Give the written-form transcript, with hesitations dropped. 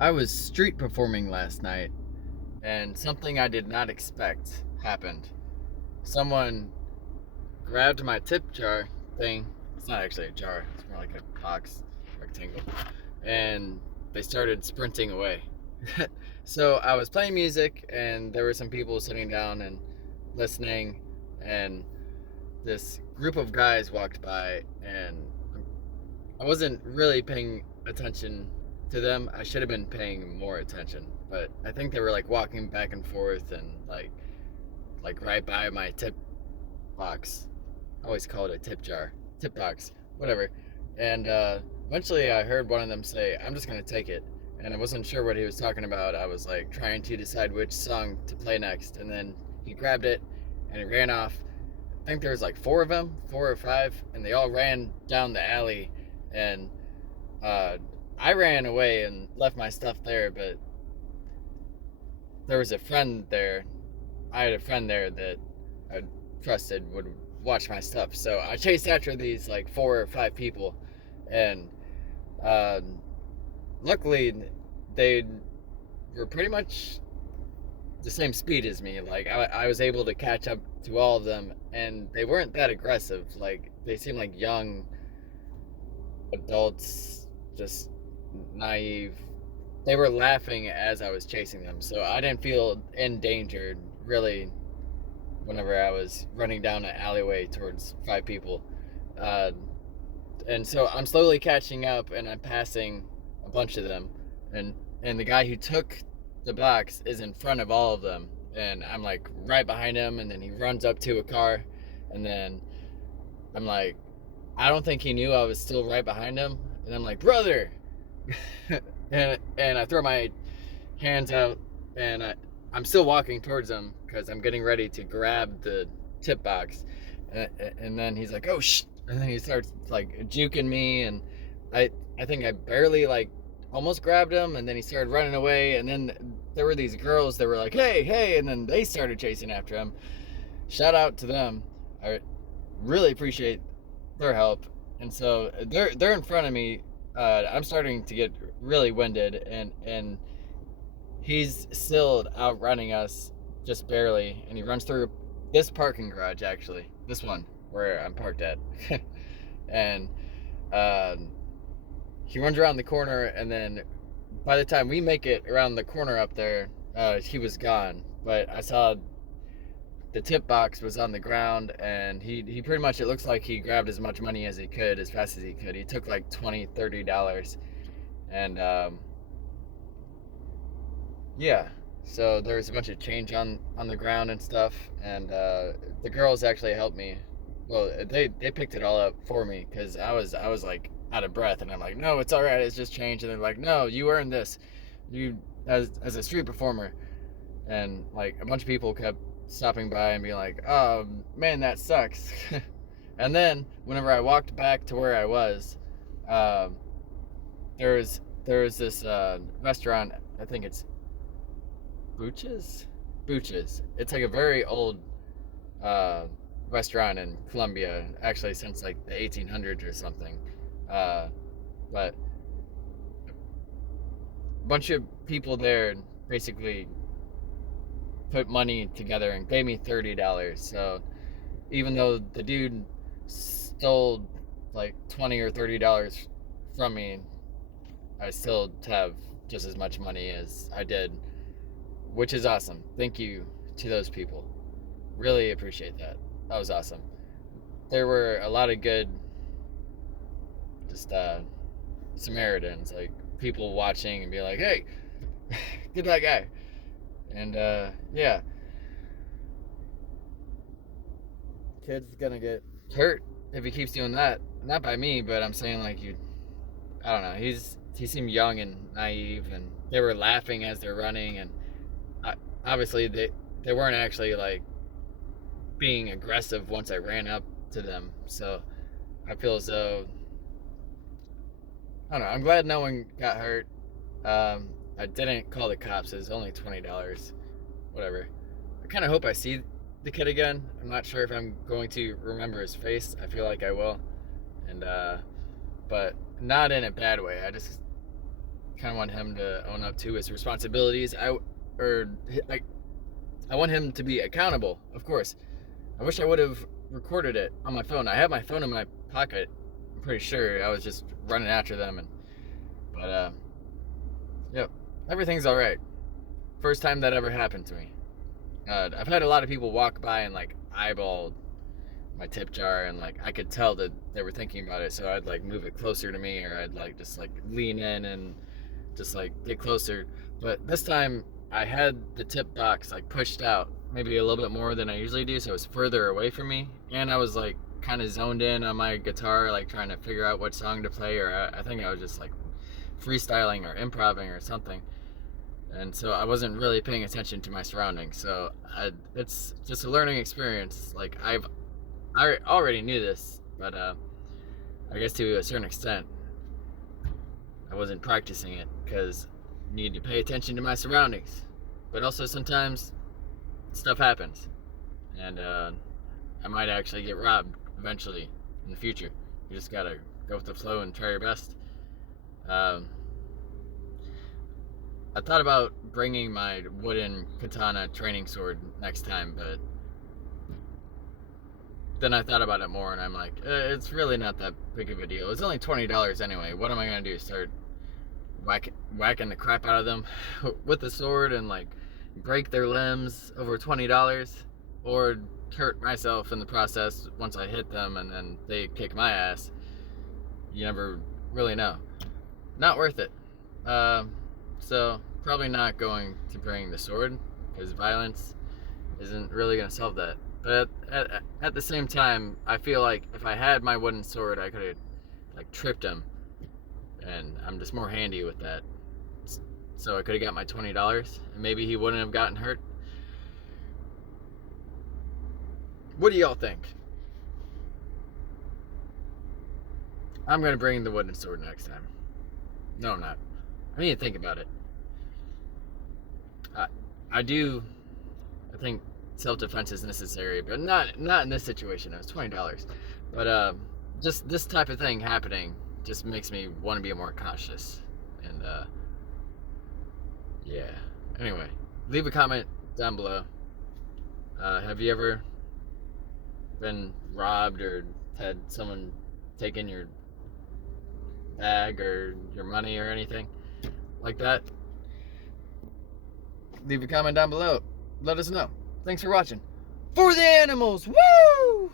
I was street performing last night, and something I did not expect happened. Someone grabbed my tip jar thing. It's not actually a jar, it's more like a box, rectangle. And they started sprinting away. So I was playing music, and there were some people sitting down and listening, and this group of guys walked by, and I wasn't really paying attention to them. I should have been paying more attention, but I think they were like walking back and forth and like right by my tip box. I always call it a tip jar, tip box, whatever. And eventually, I heard one of them say, "I'm just gonna take it," and I wasn't sure what he was talking about. I was like trying to decide which song to play next, and then he grabbed it and he ran off. I think there was like four of them, four or five, and they all ran down the alley, and uh, I ran away and left my stuff there, but there was a friend there. I had a friend there that I trusted would watch my stuff, so I chased after these like four or five people, and uh, luckily they were pretty much the same speed as me. Like I was able to catch up to all of them, and they weren't that aggressive. Like they seemed like young adults, just naive. They were laughing as I was chasing them, so I didn't feel endangered really whenever I was running down an alleyway towards five people. Uh, and so I'm slowly catching up, and I'm passing a bunch of them, and and the guy who took the box is in front of all of them, and I'm like right behind him, and then he runs up to a car, and then I'm like, I don't think he knew I was still right behind him, and I'm like, brother, and I throw my hands out, and I'm still walking towards him because I'm getting ready to grab the tip box, and then he's like, "Oh shh!" And then he starts like juking me, and I think I barely like almost grabbed him, and then he started running away, and then there were these girls that were like, "Hey, hey!" And then they started chasing after him. Shout out to them. I really appreciate their help, and so they're in front of me. I'm starting to get really winded, and he's still outrunning us just barely, and he runs through this parking garage, actually, this one where I'm parked at. And um, he runs around the corner, and then by the time we make it around the corner up there, he was gone. But I saw the tip box was on the ground, and he pretty much, it looks like he grabbed as much money as he could as fast as he could. He took like $20-$30, and yeah. So there was a bunch of change on the ground and stuff, and the girls actually helped me. Well, they picked it all up for me because I was like out of breath, and I'm like, no, it's all right, it's just change. And they're like, no, you earned this, you as a street performer. And like a bunch of people kept stopping by and being like, oh man, that sucks. And then whenever I walked back to where I was, um, there was this restaurant. I think it's Booches? Booches. It's like a very old uh, restaurant in Colombia, actually since like the 1800s or something. Uh, but a bunch of people there basically put money together and gave me $30. So even though the dude stole like $20 or $30 from me, I still have just as much money as I did, which is awesome. Thank you to those people. Really appreciate that. That was awesome. There were a lot of good, just Samaritans, like people watching and be like, "Hey, get that guy." And yeah, kid's gonna get hurt if he keeps doing that. Not by me, but I'm saying like you. I don't know. He seemed young and naive, and they were laughing as they're running, and I, obviously they weren't actually like being aggressive once I ran up to them. So I feel as though, I don't know. I'm glad no one got hurt. I didn't call the cops. It was only $20. Whatever. I kind of hope I see the kid again. I'm not sure if I'm going to remember his face. I feel like I will, and but not in a bad way. I just kind of want him to own up to his responsibilities. I want him to be accountable, of course. I wish I would have recorded it on my phone. I have my phone in my pocket. I'm pretty sure I was just running after them, but yep, everything's all right. First time that ever happened to me. I've had a lot of people walk by and like eyeball my tip jar, and like I could tell that they were thinking about it, so I'd like move it closer to me, or I'd like just like lean in and just like get closer. But this time I had the tip box like pushed out maybe a little bit more than I usually do, so it was further away from me, and I was like kind of zoned in on my guitar, like trying to figure out what song to play, or I think I was just like freestyling or improvising or something. And so I wasn't really paying attention to my surroundings. So it's just a learning experience. Like I already knew this, but I guess to a certain extent, I wasn't practicing it because I needed to pay attention to my surroundings. But also sometimes stuff happens, and I might actually get robbed eventually in the future. You just gotta go with the flow and try your best. I thought about bringing my wooden katana training sword next time, but then I thought about it more, and I'm like, it's really not that big of a deal. It's only $20 anyway. What am I gonna do? Start whacking the crap out of them with the sword and like break their limbs over $20, or hurt myself in the process once I hit them and then they kick my ass? You never really know. Not worth it. So probably not going to bring the sword, because violence isn't really going to solve that. But at the same time, I feel like if I had my wooden sword, I could have like tripped him, and I'm just more handy with that. So I could have got my $20, and maybe he wouldn't have gotten hurt. What do y'all think? I'm going to bring the wooden sword next time. No, I'm not. I need to think about it. I think self-defense is necessary, but not in this situation. It was $20. But just this type of thing happening just makes me want to be more cautious. And yeah. Anyway, leave a comment down below. Have you ever been robbed or had someone taken your bag or your money or anything like that? Leave a comment down below. Let us know. Thanks for watching. For the animals! Woo!